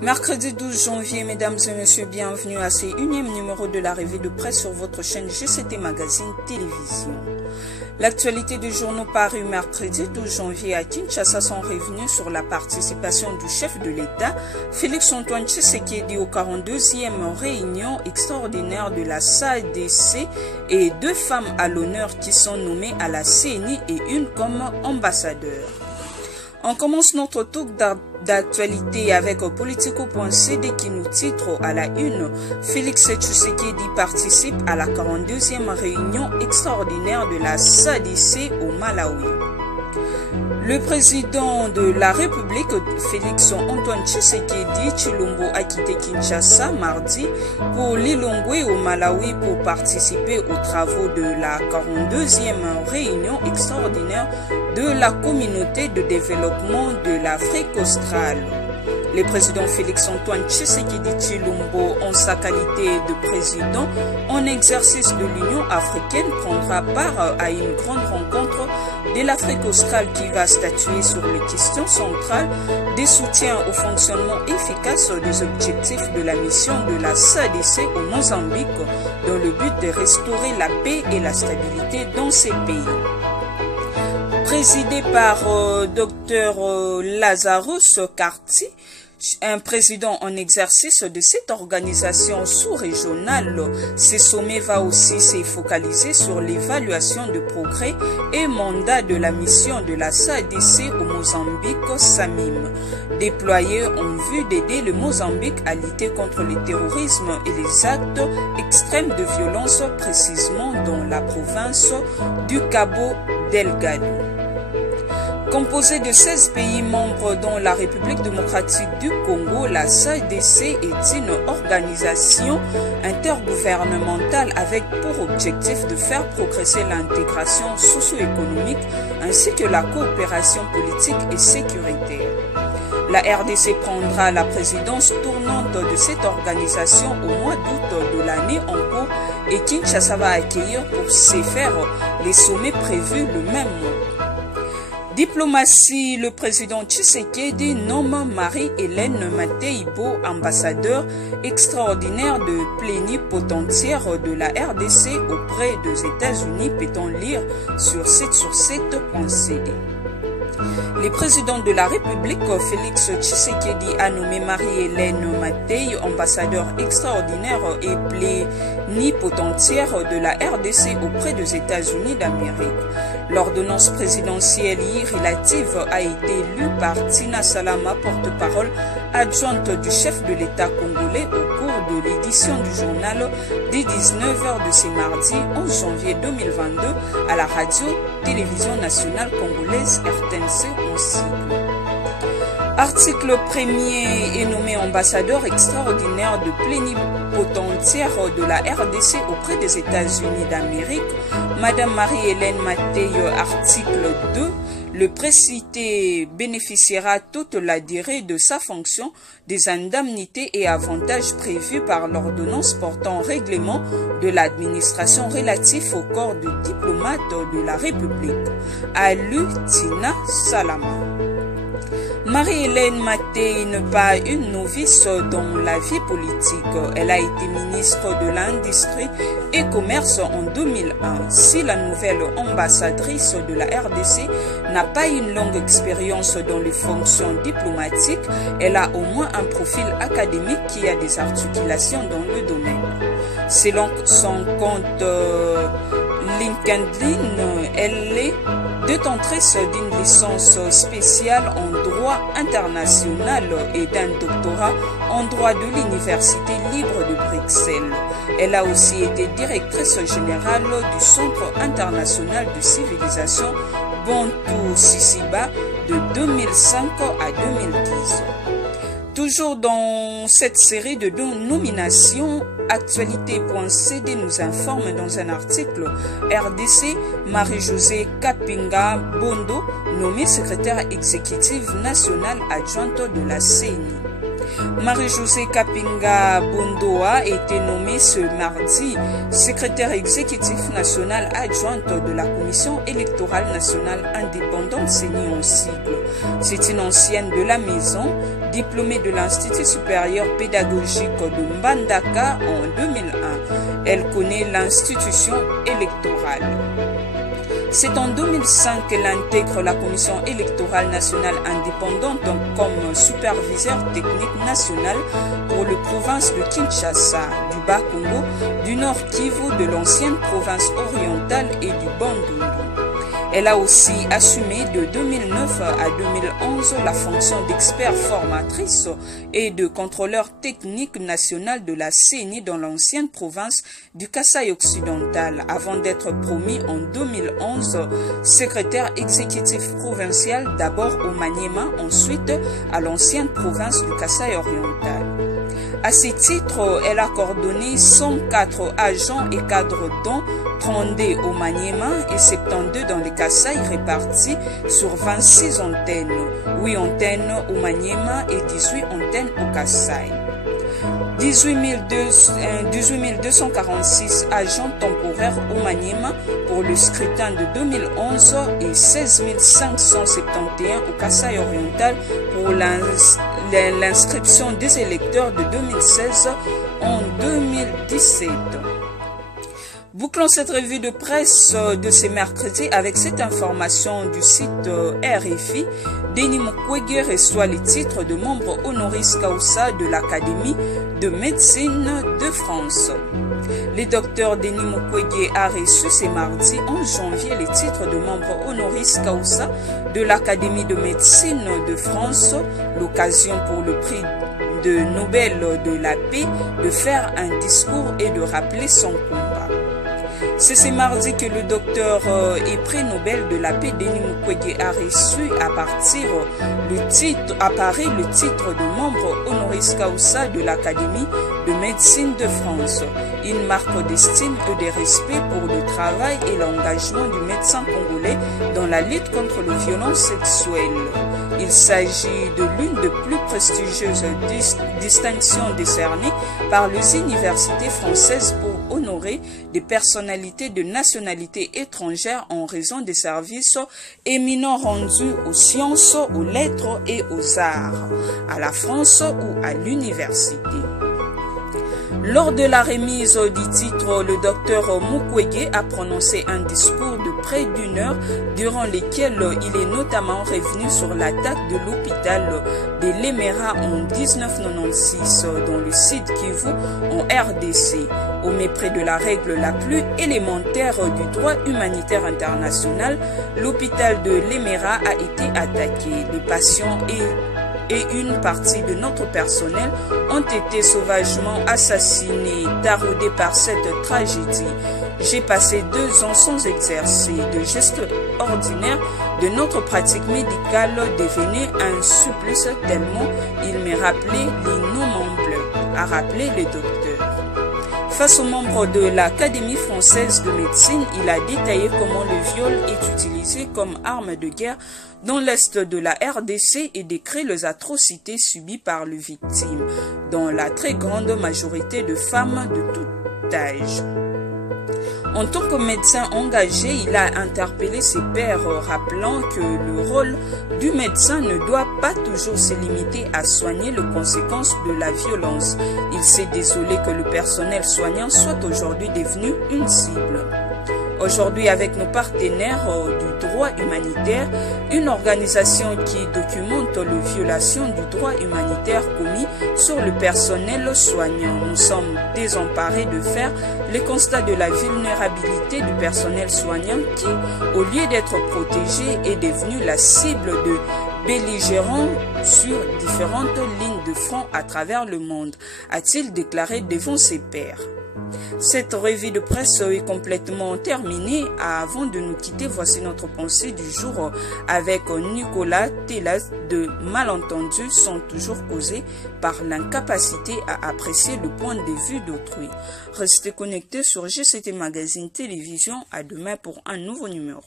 Mercredi 12 janvier, mesdames et messieurs, bienvenue à ce 1e numéro de la revue de presse sur votre chaîne GCT Magazine Télévision. L'actualité des journaux parus mercredi 12 janvier à Kinshasa sont revenus sur la participation du chef de l'État, Félix-Antoine Tshisekedi, au 42e réunion extraordinaire de la SADC et 2 femmes à l'honneur qui sont nommées à la CENI et une comme ambassadeur. On commence notre tour d'actualité avec Politico.cd qui nous titre à la une « Félix Tshisekedi participe à la 42e réunion extraordinaire de la SADC au Malawi ». Le président de la République, Félix-Antoine Tshisekedi Tshilombo, a quitté Kinshasa mardi pour Lilongwe au Malawi pour participer aux travaux de la 42e réunion extraordinaire de la communauté de développement de l'Afrique australe. Le président Félix-Antoine Tshisekedi Tshilombo, en sa qualité de président en exercice de l'Union africaine, prendra part à une grande rencontre de l'Afrique australe qui va statuer sur les questions centrales des soutiens au fonctionnement efficace des objectifs de la mission de la SADC au Mozambique dans le but de restaurer la paix et la stabilité dans ces pays. Présidé par Dr Lazarus Karti, un président en exercice de cette organisation sous-régionale, ce sommet va aussi se focaliser sur l'évaluation de progrès et mandat de la mission de la SADC au Mozambique, SAMIM, déployée en vue d'aider le Mozambique à lutter contre le terrorisme et les actes extrêmes de violence, précisément dans la province du Cabo Delgado. Composée de 16 pays membres dont la République démocratique du Congo, la SADC est une organisation intergouvernementale avec pour objectif de faire progresser l'intégration socio-économique ainsi que la coopération politique et sécuritaire. La RDC prendra la présidence tournante de cette organisation au mois d'août de l'année en cours et Kinshasa va accueillir pour ce faire les sommets prévus le même mois. Diplomatie, le président Tshisekedi nomme Marie-Hélène Mateibo ambassadeur extraordinaire de plénipotentiaire de la RDC auprès des États-Unis, peut-on lire sur 7sur7.cd. Le président de la République, Félix Tshisekedi, a nommé Marie-Hélène Matei ambassadeur extraordinaire et plénipotentiaire de la RDC auprès des États-Unis d'Amérique. L'ordonnance présidentielle relative a été lue par Tina Salama, porte-parole adjointe du chef de l'État congolais au cours de l'édition du journal dès 19h de ce mardi 11 janvier 2022 à la radio-télévision nationale congolaise RTNC en sigle. Article 1er est nommé ambassadeur extraordinaire de plénipotentiaire de la RDC auprès des États-Unis d'Amérique. Madame Marie-Hélène Matei, article 2, le précité bénéficiera toute la durée de sa fonction des indemnités et avantages prévus par l'ordonnance portant règlement de l'administration relatif au corps de diplomate de la République. A lu Tina Salama. Marie-Hélène Matei n'est pas une novice dans la vie politique. Elle a été ministre de l'Industrie et Commerce en 2001. Si la nouvelle ambassadrice de la RDC n'a pas une longue expérience dans les fonctions diplomatiques, elle a au moins un profil académique qui a des articulations dans le domaine. Selon son compte LinkedIn, elle est détentrice d'une licence spéciale en droit international et d'un doctorat en droit de l'Université libre de Bruxelles. Elle a aussi été directrice générale du Centre international de civilisation Bantu Sisiba de 2005 à 2010. Toujours dans cette série de nominations, Actualité.cd nous informe dans un article RDC, Marie-Josée Kapinga Bondo, nommée secrétaire exécutive nationale adjointe de la CENI. Marie-Josée Kapinga Bondo a été nommée ce mardi secrétaire exécutif national adjointe de la Commission électorale nationale indépendante CENI en sigle. C'est une ancienne de la maison, diplômée de l'Institut supérieur pédagogique de Mbandaka en 2001. Elle connaît l'institution électorale. C'est en 2005 qu'elle intègre la Commission électorale nationale indépendante comme superviseur technique national pour les provinces de Kinshasa, du Bas-Congo, du Nord Kivu, de l'ancienne province orientale et du Bandundu. Elle a aussi assumé de 2009 à 2011 la fonction d'expert formatrice et de contrôleur technique national de la CENI dans l'ancienne province du Kasaï occidental, avant d'être promu en 2011 secrétaire exécutif provincial d'abord au Maniema, ensuite à l'ancienne province du Kasaï oriental. À ce titre, elle a coordonné 104 agents et cadres dont 32 au Maniema et 72 dans les Kasaï répartis sur 26 antennes, 8 antennes au Maniema et 18 antennes au Kasaï. 18 246 agents temporaires au Maniema pour le scrutin de 2011 et 16 571 au Kasaï oriental pour l'inscription des électeurs de 2016 en 2017. Bouclons cette revue de presse de ce mercredi avec cette information du site RFI. Denis Mukwege reçoit le titre de membre honoris causa de l'Académie de médecine de France. Le docteur Denis Mukwege a reçu ce mardi 11 janvier le titre de membre honoris causa de l'Académie de médecine de France, l'occasion pour le prix de Nobel de la paix de faire un discours et de rappeler son combat. C'est ce mardi que le docteur et prix Nobel de la paix Denis Mukwege a reçu apparaît le titre de membre honoris causa de l'Académie de médecine de France. Une marque d'estime et de respect pour le travail et l'engagement du médecin congolais dans la lutte contre les violences sexuelles. Il s'agit de l'une des plus prestigieuses distinctions décernées par les universités françaises pour honorer des personnalités de nationalité étrangère en raison des services éminents rendus aux sciences, aux lettres et aux arts, à la France ou à l'université. Lors de la remise du titre, le docteur Mukwege a prononcé un discours de près d'une heure durant lequel il est notamment revenu sur l'attaque de l'hôpital de Lemera en 1996 dans le sud Kivu en RDC. Au mépris de la règle la plus élémentaire du droit humanitaire international, l'hôpital de Lemera a été attaqué. Les patients et une partie de notre personnel ont été sauvagement assassinés, taraudés par cette tragédie. J'ai passé 2 ans sans exercer de gestes ordinaires de notre pratique médicale devenait un supplice tellement il me rappelait l'innommable, a rappelé le docteur. Face aux membres de l'Académie française de médecine, il a détaillé comment le viol est utilisé comme arme de guerre dans l'est de la RDC et décrit les atrocités subies par les victimes, dont la très grande majorité de femmes de tout âge. En tant que médecin engagé, il a interpellé ses pairs, rappelant que le rôle du médecin ne doit pas toujours se limiter à soigner les conséquences de la violence. Il s'est désolé que le personnel soignant soit aujourd'hui devenu une cible. Aujourd'hui, avec nos partenaires du droit humanitaire, une organisation qui documente les violations du droit humanitaire commis sur le personnel soignant, nous sommes désemparés de faire le constat de la vulnérabilité du personnel soignant qui, au lieu d'être protégé, est devenu la cible de belligérants sur différentes lignes de front à travers le monde, a-t-il déclaré devant ses pairs. Cette revue de presse est complètement terminée. Avant de nous quitter, voici notre pensée du jour avec Nicolas Télas. De malentendus sont toujours causés par l'incapacité à apprécier le point de vue d'autrui. Restez connectés sur GCT Magazine Télévision. À demain pour un nouveau numéro.